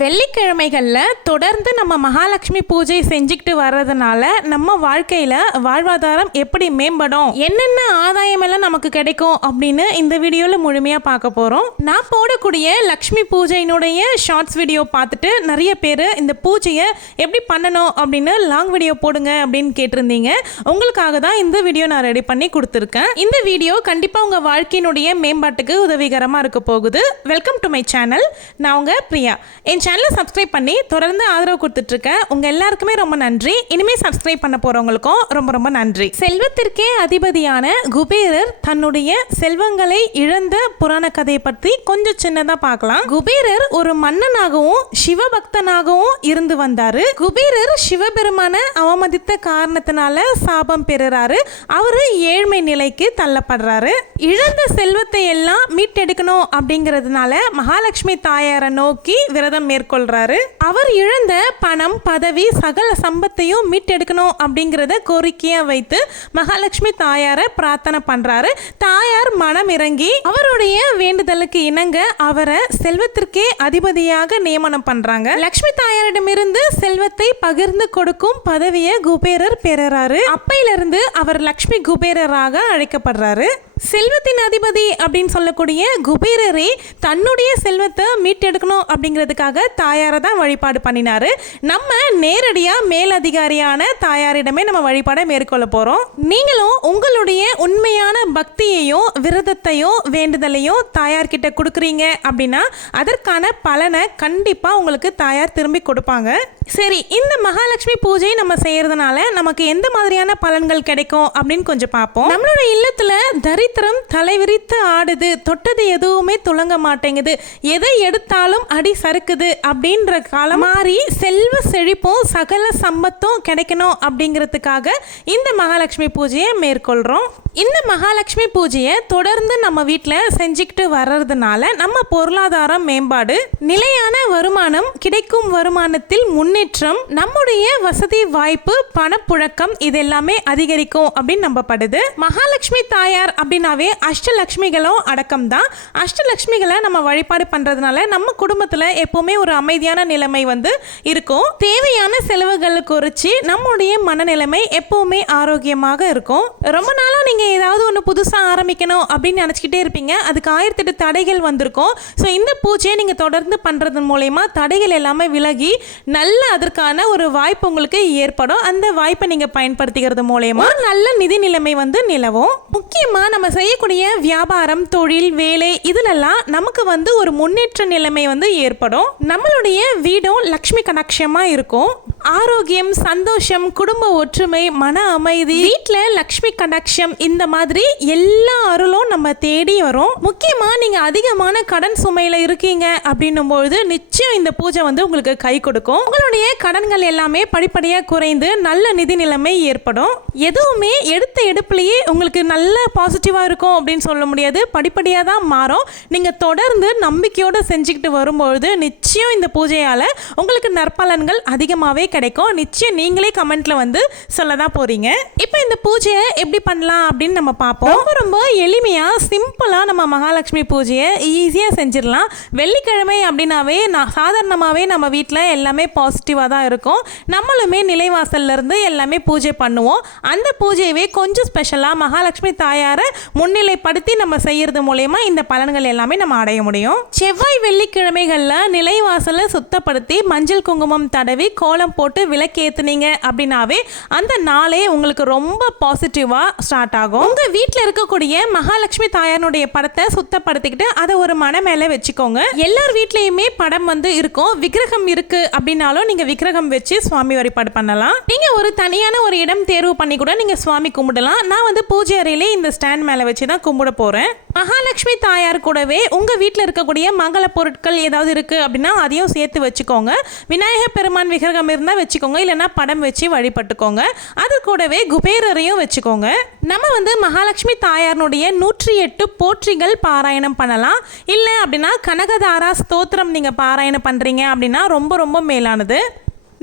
வெள்ளிக்கிழமைகளில் தொடர்ந்து நம்ம மகாலட்சுமி பூஜை செஞ்சுக்கிட்டு வர்றதுனால நம்ம வாழ்க்கையில் வாழ்வாதாரம் எப்படி மேம்படும் என்னென்ன ஆதாயம் எல்லாம் நமக்கு கிடைக்கும் அப்படின்னு இந்த வீடியோவில் முழுமையாக பார்க்க போகிறோம் நான் போடக்கூடிய லக்ஷ்மி பூஜையினுடைய ஷார்ட்ஸ் வீடியோ பார்த்துட்டு நிறைய பேர் இந்த பூஜையை எப்படி பண்ணணும் அப்படின்னு லாங் வீடியோ போடுங்க அப்படின்னு கேட்டிருந்தீங்க. உங்களுக்காக தான் இந்த வீடியோ நான் ரெடி பண்ணி கொடுத்துருக்கேன். இந்த வீடியோ கண்டிப்பாக உங்கள் வாழ்க்கையினுடைய மேம்பாட்டுக்கு உதவிகரமாக இருக்க போகுது. வெல்கம் டு மை சேனல் நான் உங்கள் பிரியா. என் சேனலை சப்ஸ்கிரைப் பண்ணி தொடர்ந்து ஆதரவு கொடுத்துட்ருக்கேன் உங்கள் எல்லாருக்குமே ரொம்ப நன்றி. இனிமேல் சப்ஸ்கிரைப் பண்ண போகிறவங்களுக்கும் ரொம்ப ரொம்ப நன்றி. செல்வத்திற்கே அதிபதியான குபேரர் தன்னுடைய செல்வங்களை இழந்த புராண கதையை பற்றி கொஞ்சம் சின்னதாக பார்க்கலாம். குபேரர் ஒரு மன்னனாகவும் சிவபக்தனாகவும் இருந்து வந்தாரு. குபேரர் சிவபெருமான அவமதித்த காரணத்தினால சாபம் பெறுறாரு. அவரு ஏழ்மை நிலைக்கு தள்ளப்படுறாரு. இழந்த செல்வத்தை எல்லாம் மீட்டெடுக்கணும் அப்படிங்கிறதுனால மகாலட்சுமி தாயாரை நோக்கி விரதம் மேற்கொள்றாரு. அவர் இழந்த பணம் பதவி சகல சம்பத்தையும் மீட்டெடுக்கணும் அப்படிங்கிறத கோரிக்கையா வைத்து மகாலட்சுமி தாயாரை பிரார்த்தனை பண்றாரு. தாயார் மனம் இறங்கி அவருடைய வேண்டுதலுக்கு இணங்க அவரை செல்வத்திற்கே அதிபதியாக நியமனம் பண்றாங்க. லக்ஷ்மி தாயாரிடமிருந்து செல்வத்தை பகிர்ந்து கொடுக்கும் பதவியை குபேரர் பெறுறாரு. அப்பையிலிருந்து அவர் லக்ஷ்மி குபேரராக அழைக்கப்படுறாரு. செல்வத்தின் அதிபதி அப்படின்னு சொல்லக்கூடிய குபேரரே தன்னுடைய செல்வத்தை மீட்டெடுக்கணும் அப்படிங்கிறதுக்காக தாயாரை தான் வழிபாடு பண்ணினாரு. நம்ம நேரடியாக மேலதிகாரியான தாயாரிடமே நம்ம வழிபாடை மேற்கொள்ள போகிறோம் நீங்களும் உங்களுடைய உண்மையான பக்தியையும் விரதத்தையும் வேண்டுதலையும் தாயார்கிட்ட கொடுக்குறீங்க அப்படின்னா அதற்கான பலனை கண்டிப்பாக உங்களுக்கு தாயார் திரும்பி கொடுப்பாங்க. சரி இந்த மகாலட்சுமி பூஜையை நம்ம செய்கிறதுனால நமக்கு எந்த மாதிரியான பலன்கள் கிடைக்கும் அப்படின்னு கொஞ்சம் பார்ப்போம். நம்மளோட இல்லத்தில் தரி தரித்திரம் தலைவிரித்து ஆடுது. தொட்டது எதுவுமே துளங்க மாட்டேங்குது. எதை எடுத்தாலும் அடி சறுக்குது அப்படின்ற காலம் மாறி செல்வ செழிப்பும் சகல சம்பத்தும் கிடைக்கணும் அப்படிங்கிறதுக்காக இந்த மகாலட்சுமி பூஜையை மேற்கொள்கிறோம் இந்த மகாலட்சுமி பூஜையை தொடர்ந்து நம்ம வீட்டில் செஞ்சுக்கிட்டு வர்றதுனால நம்ம பொருளாதாரம் மேம்பாடு நிலையான வருமானம் கிடைக்கும் வருமானத்தில் முன்னேற்றம் நம்முடைய வசதி வாய்ப்பு பணப்புழக்கம் இது எல்லாமே அதிகரிக்கும் அப்படின்னு நம்பப்படுது. மகாலட்சுமி தாயார் அப்படின்னாவே அஷ்டலக்ஷ்மிகளும் அடக்கம் தான் அஷ்டலக்ஷ்மிகளை நம்ம வழிபாடு பண்றதுனால நம்ம குடும்பத்தில் எப்போவுமே ஒரு அமைதியான நிலைமை வந்து இருக்கும். தேவையான செலவுகளை குறைச்சி நம்முடைய மனநிலைமை எப்பவுமே ஆரோக்கியமாக இருக்கும். ரொம்ப நாளாக நீங்கள் ஏதாவது ஒன்று புதுசாக ஆரம்பிக்கணும் அப்படின்னு நினச்சிக்கிட்டே இருப்பீங்க. அதுக்கு ஆயிரத்தெட்டு தடைகள் வந்திருக்கும். ஸோ இந்த பூஜையை நீங்கள் தொடர்ந்து பண்ணுறது மூலயமா தடைகள் எல்லாமே விலகி நல்ல அதற்கான ஒரு வாய்ப்பு உங்களுக்கு ஏற்படும். அந்த வாய்ப்பை நீங்கள் பயன்படுத்திக்கிறது மூலயமா நல்ல நிதி நிலைமை வந்து நிலவும். முக்கியமாக நம்ம நம்ம செய்யக்கூடிய வியாபாரம் தொழில் வேலை இதிலெல்லாம் நமக்கு வந்து ஒரு முன்னேற்ற நிலைமை வந்து ஏற்படும். நம்மளுடைய வீடும் லக்ஷ்மி கடாட்சியமாக இருக்கும். ஆரோக்கியம் சந்தோஷம் குடும்ப ஒற்றுமை மன அமைதி. வீட்டில் லக்ஷ்மி கடாட்சம் இந்த மாதிரி எல்லா அருளும் நம்ம தேடி வரும். முக்கியமாக நீங்கள் அதிகமான கடன் சுமையில் இருக்கீங்க அப்படின்னும் பொழுது நிச்சயம் இந்த பூஜை வந்து உங்களுக்கு கை கொடுக்கும். உங்களுடைய கடன்கள் எல்லாமே படிப்படியாக குறைந்து நல்ல நிதி நிலைமை ஏற்படும். எதுவுமே எடுத்த எடுப்புலேயே உங்களுக்கு நல்ல பாசிட்டிவாக இருக்கும் அப்படின்னு சொல்ல முடியாது. படிப்படியாக தான் மாறும். நீங்கள் தொடர்ந்து நம்பிக்கையோடு செஞ்சுக்கிட்டு வரும்பொழுது நிச்சயம் இந்த பூஜையால் உங்களுக்கு நற்பலன்கள் அதிகமாகவே கிடைக்கும். நிச்சயம் நீங்களே கமெண்ட்ல வந்து சொல்ல தான் போறீங்க. இப்போ இந்த பூஜையை எப்படி பண்ணலாம் அப்படின்னு நம்ம பார்ப்போம். ரொம்ப ரொம்ப எளிமையாக சிம்பிளாக நம்ம மகாலட்சுமி பூஜையை ஈஸியாக செஞ்சிடலாம். வெள்ளிக்கிழமை அப்படின்னாவே நான் சாதாரணமாகவே நம்ம வீட்டில் எல்லாமே பாசிட்டிவாக தான் இருக்கும். நம்மளுமே நிலைவாசல்ல இருந்து எல்லாமே பூஜை பண்ணுவோம். அந்த பூஜையவே கொஞ்சம் ஸ்பெஷலாக மகாலட்சுமி தாயாரை முன்னிலைப்படுத்தி நம்ம செய்யறது மூலயமா இந்த பலன்கள் எல்லாமே நம்ம அடைய முடியும். செவ்வாய் வெள்ளிக்கிழமைகளில் நிலைவாசலை சுத்தப்படுத்தி மஞ்சள் குங்குமம் தடவி கோலம் போட்டு போட்டு விளக்கேற்றுனீங்க அப்படின்னாவே அந்த நாளே உங்களுக்கு ரொம்ப பாசிட்டிவாக ஸ்டார்ட் ஆகும். உங்கள் வீட்டில் இருக்கக்கூடிய மகாலட்சுமி தாயாருடைய படத்தை சுத்தப்படுத்திக்கிட்டு அதை ஒரு மன மேலே வச்சுக்கோங்க. எல்லார் வீட்லேயுமே படம் வந்து இருக்கும். விக்கிரகம் இருக்கு அப்படின்னாலும் நீங்கள் விக்கிரகம் வச்சு சுவாமி வழிபாடு பண்ணலாம். நீங்கள் ஒரு தனியான ஒரு இடம் தேர்வு பண்ணி கூட நீங்கள் சுவாமி கும்பிடலாம். நான் வந்து பூஜை அறையிலே இந்த ஸ்டாண்ட் மேலே வச்சு தான் கும்பிட போகிறேன் மகாலட்சுமி தாயார் கூடவே உங்கள் வீட்டில் இருக்கக்கூடிய மங்கள பொருட்கள் ஏதாவது இருக்குது அப்படின்னா அதையும் சேர்த்து வச்சுக்கோங்க. விநாயகர் பெருமான் விக்கிரகம் இருந்தால் வச்சுக்கோங்க இல்லைன்னா படம் வச்சு வழிபட்டுக்கோங்க. அது கூடவே குபேரரையும் வச்சுக்கோங்க. நம்ம வந்து மகாலட்சுமி தாயாரினுடைய நூற்றி எட்டு போற்றிகள் பாராயணம் பண்ணலாம். இல்லை அப்படின்னா கனகதாரா ஸ்தோத்திரம் நீங்கள் பாராயணம் பண்ணுறீங்க அப்படின்னா ரொம்ப ரொம்ப மேலானது.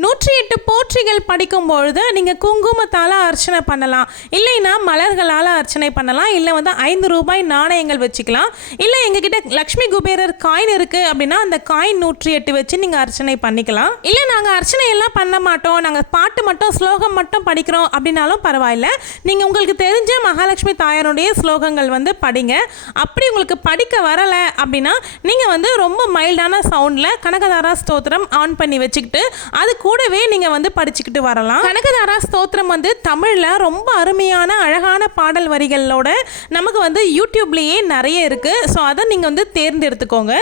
நூற்றி எட்டு போற்றிகள் படிக்கும் பொழுது நீங்கள் குங்குமத்தால் அர்ச்சனை பண்ணலாம். இல்லைன்னா மலர்களால் அர்ச்சனை பண்ணலாம். இல்லை வந்து ஐந்து ரூபாய் நாணயங்கள் வச்சுக்கலாம். இல்லை எங்ககிட்ட லக்ஷ்மி குபேரர் காயின் இருக்குது அப்படின்னா அந்த காயின் நூற்றி எட்டு வச்சு நீங்கள் அர்ச்சனை பண்ணிக்கலாம். இல்லை நாங்கள் அர்ச்சனை எல்லாம் பண்ண மாட்டோம். நாங்கள் பாட்டு மட்டும் ஸ்லோகம் மட்டும் படிக்கிறோம் அப்படின்னாலும் பரவாயில்ல. நீங்கள் உங்களுக்கு தெரிஞ்ச மகாலட்சுமி தாயாருடைய ஸ்லோகங்கள் வந்து படிங்க. அப்படி உங்களுக்கு படிக்க வரலை அப்படின்னா நீங்கள் வந்து ரொம்ப மைல்டான சவுண்டில் கனகதாரா ஸ்தோத்திரம் ஆன் பண்ணி வச்சுக்கிட்டு அது கூடவே நீங்கள் வந்து படிச்சுக்கிட்டு வரலாம். கனகதாரா ஸ்தோத்திரம் வந்து தமிழில் ரொம்ப அருமையான அழகான பாடல் வரிகளோட நமக்கு வந்து யூடியூப்லேயே நிறைய இருக்குது ஸோ அதை நீங்கள் வந்து தேர்ந்தெடுத்துக்கோங்க.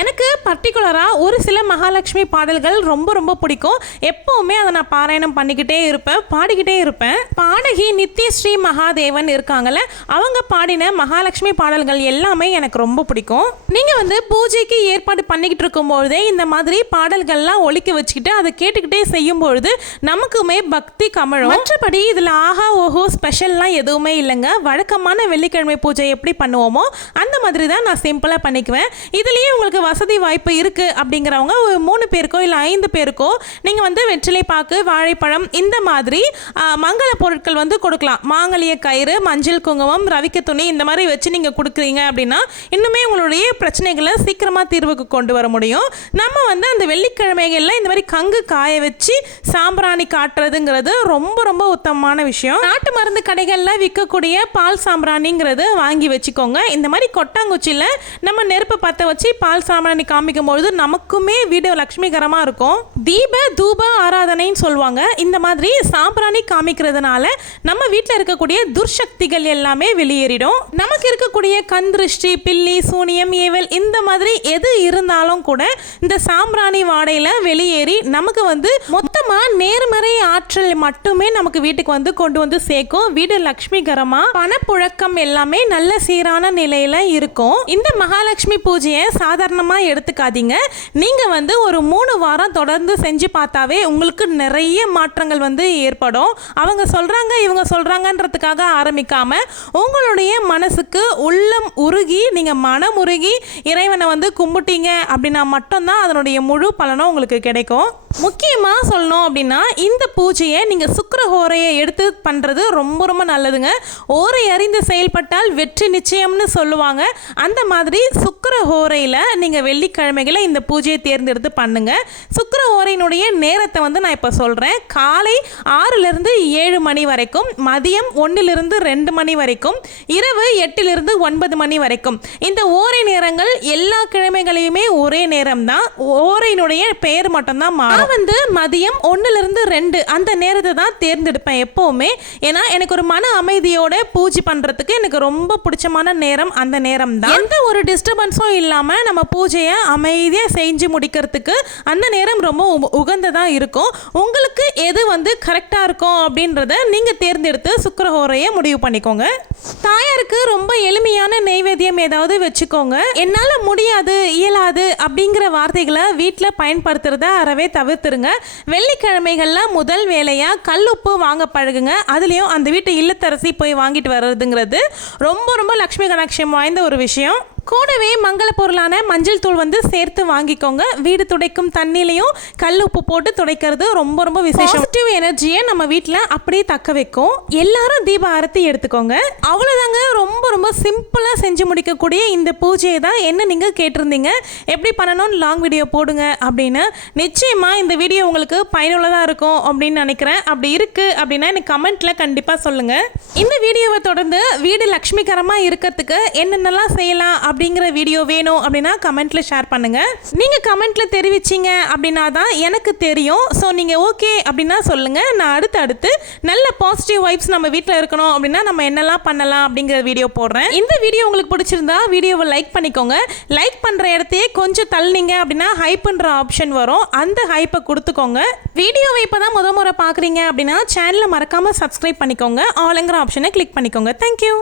எனக்கு பர்டிகுலராக ஒரு சில மகாலட்சுமி பாடல்கள் ரொம்ப ரொம்ப பிடிக்கும். எப்போவுமே அதை நான் பாராயணம் பண்ணிக்கிட்டே இருப்பேன் பாடிக்கிட்டே இருப்பேன். பாடகி நித்யஸ்ரீ மகாதேவன் இருக்காங்கல்ல அவங்க பாடின மகாலட்சுமி பாடல்கள் எல்லாமே எனக்கு ரொம்ப பிடிக்கும். நீங்கள் வந்து பூஜைக்கு ஏற்பாடு பண்ணிக்கிட்டு இருக்கும்பொழுதே இந்த மாதிரி பாடல்கள்லாம் ஒழிக்க வச்சுக்கிட்டு அதை கேட்டுக்கிட்டே செய்யும் பொழுது நமக்குமே பக்தி கமழும். மற்றபடி இதில் ஆஹா ஓஹோ ஸ்பெஷல்லாம் எதுவுமே இல்லைங்க. வழக்கமான வெள்ளிக்கிழமை பூஜை எப்படி பண்ணுவோமோ அந்த மாதிரி தான் நான் சிம்பிளாக பண்ணிக்குவேன். இதுலேயே உங்களுக்கு வசதி வாய்ப்பு இருக்குது அப்படிங்கிறவங்க ஒரு மூணு பேருக்கோ இல்லை ஐந்து பேருக்கோ நீங்கள் வந்து வெற்றிலை பாக்கு வாழைப்பழம் இந்த மாதிரி மங்கள பொருட்கள் வந்து கொடுக்கலாம். மாங்கலிய கயிறு மஞ்சள் குங்குமம் ரவிக்க துணி இந்த மாதிரி வச்சு நீங்கள் கொடுக்குறீங்க அப்படின்னா இன்னுமே உங்களுடைய பிரச்சனைகளை சீக்கிரமாக தீர்வுக்கு கொண்டு வர முடியும். நம்ம வந்து அந்த வெள்ளிக்கிழமைகளில் இந்த மாதிரி கங்கு காய வச்சு சாம்பிராணி காட்டுறதுங்கிறது ரொம்ப ரொம்ப உத்தமமான விஷயம். நாட்டு மருந்து கடைகளில் விற்கக்கூடிய பால் சாம்பிராணிங்கிறது வாங்கி வச்சுக்கோங்க. இந்த மாதிரி கொட்டாங்குச்சியில் நம்ம நெருப்பு பற்ற வச்சு பால் சாம்பிராணி காமிக்கும் பொழுது நமக்குமே வீடு லக்ஷ்மிகரமாக இருக்கும். தீப தூப ஆராதனைன்னு சொல்லுவாங்க. இந்த மாதிரி சாம்பிராணி காமிக்கிறதுனால நம்ம வீட்டில் இருக்கக்கூடிய துர்சக்திகள் எல்லாமே வெளியேறிடும். நமக்கு இருக்கக்கூடிய கண் திருஷ்டி பில்லி சூனியம் ஏவல் இந்த மாதிரி எது இருந்தாலும் கூட இந்த சாம்பிராணி வாடையில் வெளியேறி நமக்கு வந்து மொத்த மொத்தமாக நேர்மறை ஆற்றல் மட்டுமே நமக்கு வீட்டுக்கு வந்து கொண்டு வந்து சேர்க்கும். வீடு லக்ஷ்மிகரமாக பணப்புழக்கம் எல்லாமே நல்ல சீரான நிலையில் இருக்கும். இந்த மகாலட்சுமி பூஜையை சாதாரணமாக எடுத்துக்காதீங்க. நீங்கள் வந்து ஒரு மூணு வாரம் தொடர்ந்து செஞ்சு பார்த்தாவே உங்களுக்கு நிறைய மாற்றங்கள் வந்து ஏற்படும். அவங்க சொல்கிறாங்க இவங்க சொல்கிறாங்கன்றதுக்காக ஆரம்பிக்காம உங்களுடைய மனசுக்கு உள்ளம் உருகி நீங்கள் மனம் உருகி இறைவனை வந்து கும்பிட்டீங்க அப்படின்னா மட்டும்தான் அதனுடைய முழு பலனும் உங்களுக்கு கிடைக்கும். முக்கியமாக சொல்லணும் அப்படின்னா இந்த பூஜையை நீங்கள் சுக்கர ஹோரையை எடுத்து பண்ணுறது ரொம்ப ரொம்ப நல்லதுங்க. ஓரை அறிந்து செயல்பட்டால் வெற்றி நிச்சயம்னு சொல்லுவாங்க. அந்த மாதிரி சுக்கர ஹோரையில் நீங்கள் வெள்ளிக்கிழமைகளை இந்த பூஜையை தேர்ந்தெடுத்து பண்ணுங்க. சுக்கர ஓரையினுடைய நேரத்தை வந்து நான் இப்போ சொல்கிறேன் காலை ஆறுலேருந்து ஏழு மணி வரைக்கும் மதியம் ஒன்றிலிருந்து ரெண்டு மணி வரைக்கும் இரவு எட்டிலிருந்து ஒன்பது மணி வரைக்கும். இந்த ஓரை நேரங்கள் எல்லா கிழமைகளையுமே ஒரே நேரம் தான் ஓரையினுடைய பெயர் மட்டும்தான் மாறும். நான் வந்து மதியம் ஒன்றுலேருந்து ரெண்டு அந்த நேரத்தை தான் தேர்ந்தெடுப்பேன் எப்போவுமே. ஏன்னா எனக்கு ஒரு மன அமைதியோட பூஜை பண்ணுறதுக்கு எனக்கு ரொம்ப பிடிச்சமான நேரம் அந்த நேரம் தான். எந்த ஒரு டிஸ்டர்பன்ஸும் இல்லாமல் நம்ம பூஜையை அமைதியாக செஞ்சு முடிக்கிறதுக்கு அந்த நேரம் ரொம்ப உ- உகந்ததா இருக்கும். உங்களுக்கு எது வந்து கரெக்டாக இருக்கும் அப்படின்றத நீங்கள் தேர்ந்தெடுத்து சுக்கரஹோரையை முடிவு பண்ணிக்கோங்க. தாயாருக்கு ரொம்ப எளிமையான நெய்வேத்தியம் ஏதாவது வச்சுக்கோங்க. என்னால் முடியாது இயலாது அப்படிங்கிற வார்த்தைகளை வீட்டில் பயன்படுத்துறத அறவே தவிர தவிர்த்துருங்க வெள்ளிக்கிழமைகளில் முதல் வேலையாக கல் உப்பு வாங்க பழகுங்க. அதுலேயும் அந்த வீட்டு இல்லத்தரசி போய் வாங்கிட்டு வர்றதுங்கிறது ரொம்ப ரொம்ப லக்ஷ்மி கடாட்சியம் வாய்ந்த ஒரு விஷயம். கூடவே மங்கள பொருளான மஞ்சள் தூள் வந்து சேர்த்து வாங்கிக்கோங்க. வீடு துடைக்கும் தண்ணிலையும் கல் உப்பு போட்டு துடைக்கிறது ரொம்ப ரொம்ப விசேஷம். பாசிட்டிவ் எனர்ஜியை நம்ம வீட்டில் அப்படியே தக்க வைக்கும். எல்லாரும் தீப ஆரத்தி எடுத்துக்கோங்க. அவ்வளோதாங்க ரொம்ப ரொம்ப சிம்பிளாக செஞ்சு முடிக்கக்கூடிய இந்த பூஜையை தான் என்ன நீங்கள் கேட்டிருந்தீங்க. எப்படி பண்ணணும்னு லாங் வீடியோ போடுங்க அப்படின்னு. நிச்சயமாக இந்த வீடியோ உங்களுக்கு பயனுள்ளதாக இருக்கும் அப்படின்னு நினைக்கிறேன். அப்படி இருக்குது அப்படின்னா எனக்கு கமெண்ட்டில் கண்டிப்பாக சொல்லுங்கள் இந்த வீடியோவை தொடர்ந்து வீடு லக்ஷ்மிகரமாக இருக்கிறதுக்கு என்னென்னலாம் செய்யலாம் அப்படிங்கிற வீடியோ வேணும் அப்படின்னா கமெண்ட்ல ஷேர் பண்ணுங்க. நீங்க கமெண்ட்ல தெரிவிச்சீங்க அப்படின்னா தான் எனக்கு தெரியும். ஸோ நீங்க ஓகே அப்படின்னா சொல்லுங்க. நான் அடுத்து அடுத்து நல்ல பாசிட்டிவ் வைப்ஸ் நம்ம வீட்டில் இருக்கணும் அப்படின்னா நம்ம என்னெல்லாம் பண்ணலாம் அப்படிங்கிற வீடியோ போடுறேன். இந்த வீடியோ உங்களுக்கு பிடிச்சிருந்தா வீடியோவை லைக் பண்ணிக்கோங்க. லைக் பண்ற இடத்தையே கொஞ்சம் தள்ளினீங்க அப்படின்னா ஹைப்புன்ற ஆப்ஷன் வரும். அந்த ஹைப்பை கொடுத்துக்கோங்க. வீடியோவை இப்போ தான் முத முறை பார்க்குறீங்க அப்படின்னா சேனலை மறக்காம சப்ஸ்கிரைப் பண்ணிக்கோங்க. ஆளுங்கிற ஆப்ஷனை கிளிக் பண்ணிக்கோங்க. தேங்க்யூ